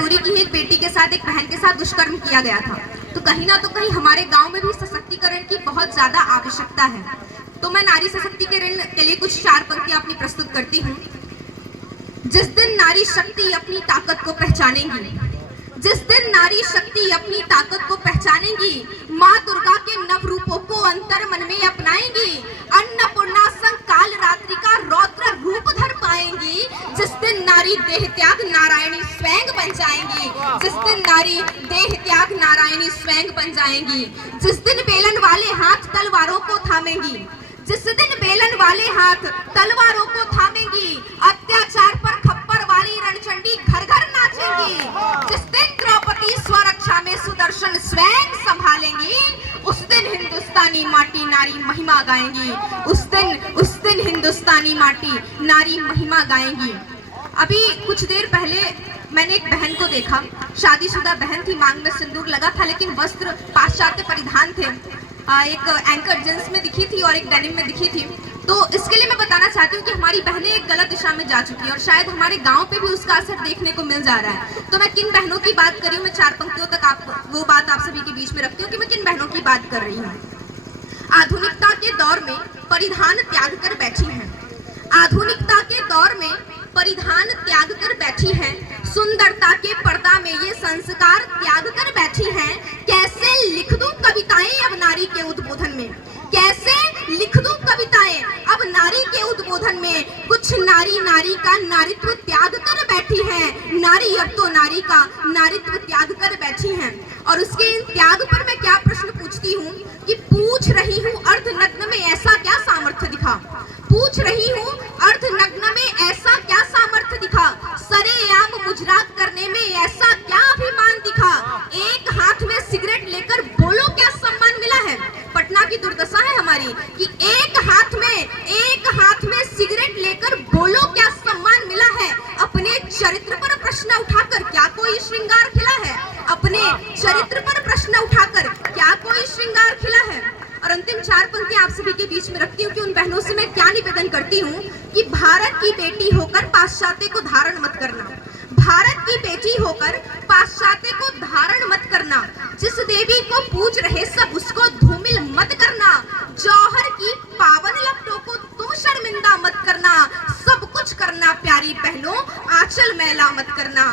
पटोरी की ही एक बेटी के साथ, एक बहन के साथ दुष्कर्म किया गया था। तो कहीं ना तो कहीं हमारे गांव में भी सशक्तिकरण की बहुत ज्यादा आवश्यकता है। तो मैं नारी सशक्तिकरण के लिए कुछ 4 पंक्तियां अपनी प्रस्तुत करती हूँ। जिस दिन नारी शक्ति अपनी ताकत को पहचानेगी, जिस दिन नारी शक्ति अपनी ताकत को पहचानेगी, माँ दुर्गा के नव रूपों को अंतर मन में अपनाएंगी, अन्नपूर्णा संग काल रात्रि का रौद्र रूप धर पाएंगी। जिस दिन नारी देह त्याग नारायणी स्वयं बन जाएंगी, जिस दिन नारी देह त्याग नारायणी स्वयं बन जाएंगी, जिस दिन बेलन वाले हाथ तलवारों को थामेंगी, जिस दिन बेलन वाले हाथ तलवारों को थामेंगी, अत्याचार पर खप्पर वाली रणचंडी घर घर नाचेंगी। जिस दिन द्रौपदी स्वरक्षा में सुदर्शन स्वयं संभालेंगी, उस दिन हिंदुस्तानी माटी नारी महिमा गाएंगी, उस दिन हिंदुस्तानी माटी नारी महिमा गाएंगी। अभी कुछ देर पहले मैंने एक बहन को देखा, शादीशुदा बहन थी, मांग में सिंदूर लगा था, लेकिन वस्त्र पाश्चात्य परिधान थे। एक एंकर जींस में दिखी थी और एक डेनिम में दिखी थी। तो इसके लिए मैं बताना चाहती हूँ कि हमारी बहनें एक गलत दिशा में जा चुकी हैं और शायद हमारे गांव पे भी उसका असर देखने को मिल जा रहा है। तो मैं किन बहनों की बात कर रही हूँ, मैं 4 पंक्तियों तक वो बात आप सभी के बीच में रखती हूँ कि मैं किन बहनों की बात कर रही हूँ। आधुनिकता के दौर में परिधान त्याग कर बैठी हैं, आधुनिकता के दौर में परिधान त्याग कर बैठी हैं, सुंदरता के पर्दा में ये संस्कार त्याग कर बैठी हैं। कैसे लिख दूं कविताएं अब नारी के उद्बोधन में, कैसे लिख दूं कविताएं अब नारी के उद्बोधन में। कुछ नारी नारी का नारीत्व त्याग कर बैठी है, नारी अब तो नारी का नारीत्व त्याग कर बैठी हैं। और उसके इन त्याग पर मैं क्या प्रश्न पूछती हूँ कि पूछ रही हूँ अर्धनग्न में ऐसा क्या सामर्थ्य दिखा, पूछ रही हूँ अर्धनग्न में ऐसा क्या सामर्थ्य दिखा, सरेआम मुजरात करने में ऐसा क्या अभिमान दिखा। एक हाथ में सिगरेट लेकर बोलो क्या सम्मान मिला है। पटना की दुर्दशा है हमारी कि एक हाथ में सिगरेट लेकर बोलो क्या सम्मान मिला है। अपने चरित्र पर प्रश्न उठाकर क्या कोई श्रृंगार खिला है, अपने चरित्र पर प्रश्न उठाकर क्या कोई श्रृंगार खिला है। और अंतिम 4 पंक्तियां आप सभी के बीच में रखती हूँ कि उन बहनों से मैं क्या निवेदन करती हूँ कि भारत की बेटी होकर पाश्चात्य को धारण मत करना, भारत की बेटी होकर पाश्चात्य को धारण मत करना। जिस देवी को पूज रहे सब उसको धूमिल मत करना, जौहर की पावन लपटों को तुम शर्मिंदा मत करना। सब कुछ करना प्यारी बहनों, आंचल मैला मत करना।